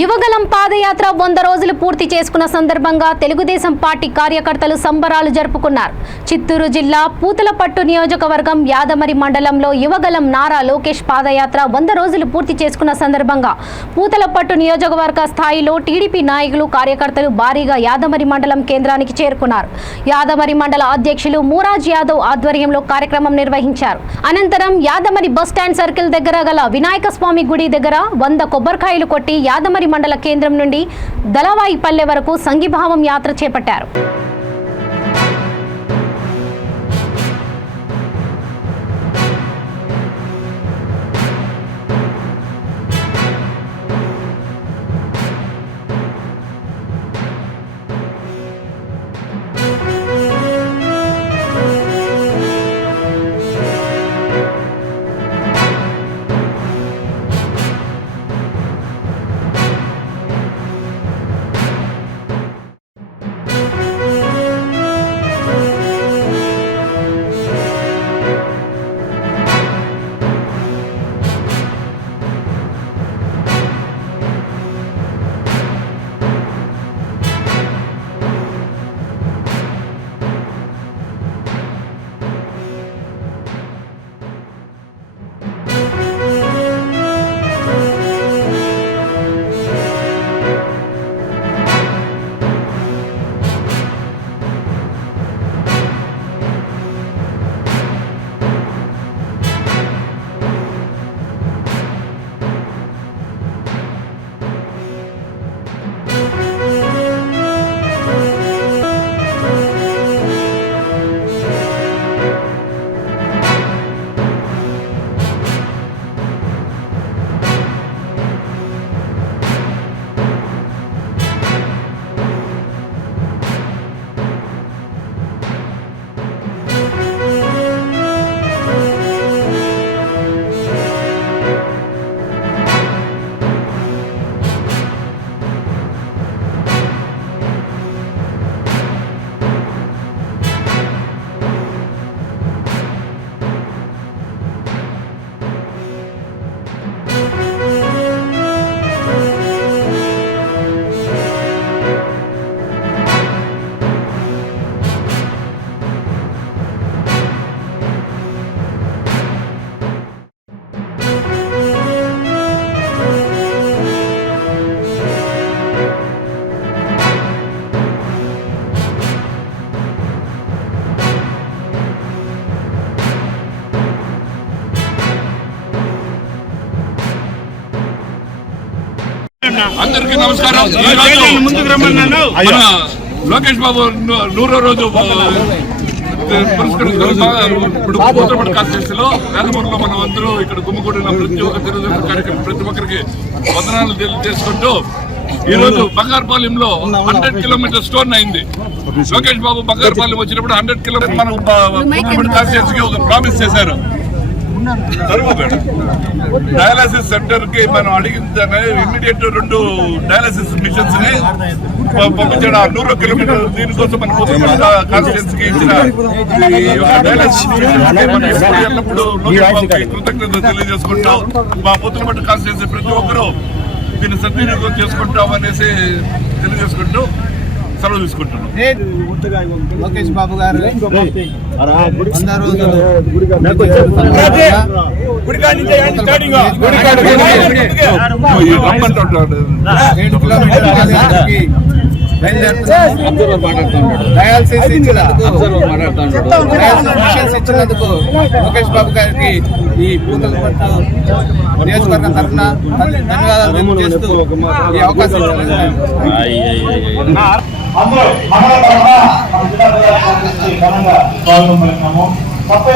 యువగలం పాదయాత్ర 100 రోజులు పూర్తి చేసుకున్న సందర్భంగా తెలుగుదేశం పార్టీ కార్యకర్తలు సంబరాలు జరుపుకున్నారు. చిత్తూరు జిల్లా పూతలపట్టు నియోజకవర్గం యాదమరి మండలంలో యువగలం నారా లోకేష్ పాదయాత్ర 100 రోజులు పూర్తి చేసుకున్న సందర్భంగా పూతలపట్టు నియోజకవర్గ స్థాయిలో టీడీపీ నాయకులు కార్యకర్తలు భారీగా యాదమరి మండలం కేంద్రానికి చేరుకున్నారు. యాదమరి మండల అధ్యక్షులు మూరాజ్ యాదవ్ ఆధ్వర్యంలో కార్యక్రమం నిర్వహించారు. అనంతరం యాదమరి బస్టాండ్ సర్కిల్ దగ్గర గల వినాయక స్వామి గుడి దగ్గర 100 కొబ్బరికాయలు కొట్టి యాదమరి మండల కేంద్రం నుండి దళవాయి పల్లె వరకు సంఘీభావం యాత్ర చేపట్టారు. అందరికీ నమస్కారం. మన లోకేష్ బాబు 100వ రోజు ఇప్పుడు పూతలపట్టు కాన్స్టిట్యూన్సీలో యాదమూరులో మనం అందరూ ఇక్కడ గుమ్మగూడిన ప్రతి ఒక్క తెలుగుదేశం కార్యక్రమం ప్రతి ఒక్కరికి వందనాలు తెలియజేసుకుంటూ ఈ రోజు బంగారుపాలెంలో 100 కిలోమీటర్ స్టోన్ అయింది. లోకేష్ బాబు బంగారుపాలెం వచ్చినప్పుడు 100 కిలోమీటర్ మనం పూతలపట్టు కాన్స్టిట్యూన్సీకి ఒక ప్రామిస్ చేశారు. డయాలసిస్ సెంటర్ కి మనం అడిగిందనే ఇమ్మీడియట్ 2 డయాలసిస్ మిషన్స్ ని పంపించాడు. 100 కిలోమీటర్ దీనికోసం మన పూతలపట్టు కాన్స్టిట్యూన్సీకి ఇచ్చిన డయాలసిస్ ఎల్లప్పుడూ కృతజ్ఞత తెలియజేసుకుంటూ మా పూతలపట్టు కాన్స్టిట్యూన్సీ ప్రతి ఒక్కరూ దీన్ని సద్వినియోగం చేసుకుంటామనేసి తెలియజేసుకుంటూ సెలవు తీసుకుంటున్నాం. లోకేష్ బాబు గారు 100 రోజులు డయాలసిస్ ఇచ్చినందుకు లోకేష్ బాబు గారికి ఈ పూతలపట్టు నియోజకవర్గం తరఫున ధన్యవాదాలు తెలియజేస్తూ ఈ అవకాశం పాల్గొన్నాము. 30